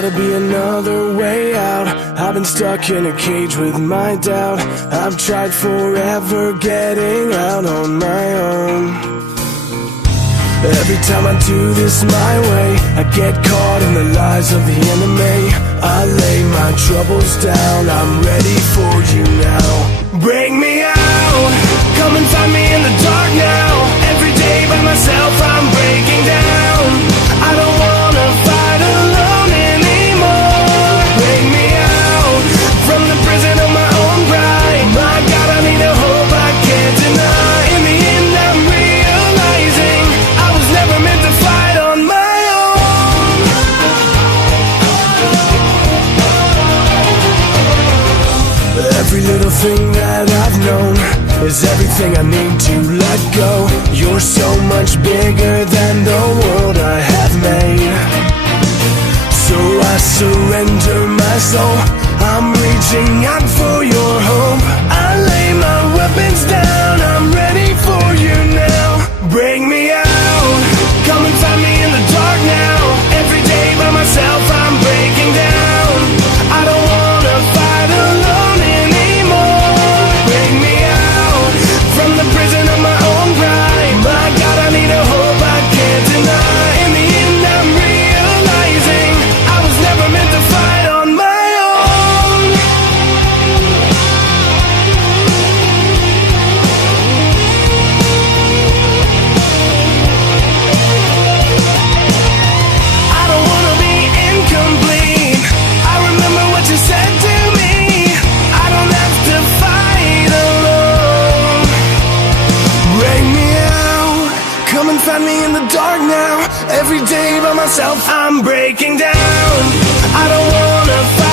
gotta be another way out. I've been stuck in a cage with my doubt. I've tried forever getting out on my own. Every time I do this my way, I get caught in the lies of the enemy. I lay my troubles down, I'm ready for you now. Bring me out, come and find me in the dark now. Every day by myself I'm breaking down. I don't wanna fight alone anymore. Bring me out, from the prison of my own pride. My God, I need a hope I can't deny. In the end I'm realizing I was never meant to fight on my own. Every little thing that I've known is everything I need to let go. You're so much bigger than the world I have made. So I surrender my soul, I'm reaching out for your hope. I lay my weapons down, I'm ready for you now. Bring me out, come and find me in the dark now. Every day by myself I'm breaking down. I don't wanna fight alone anymore. Bring me out, from the prison of my own pride. My God, I need a hope I can't deny. In the end I'm realizing I was never meant to fight on my own. I don't wanna be incomplete. I remember what you said to me. I don't have to fight alone. Bring me out, come and find me in the dark now. Every day by myself I'm breaking down. I don't wanna fight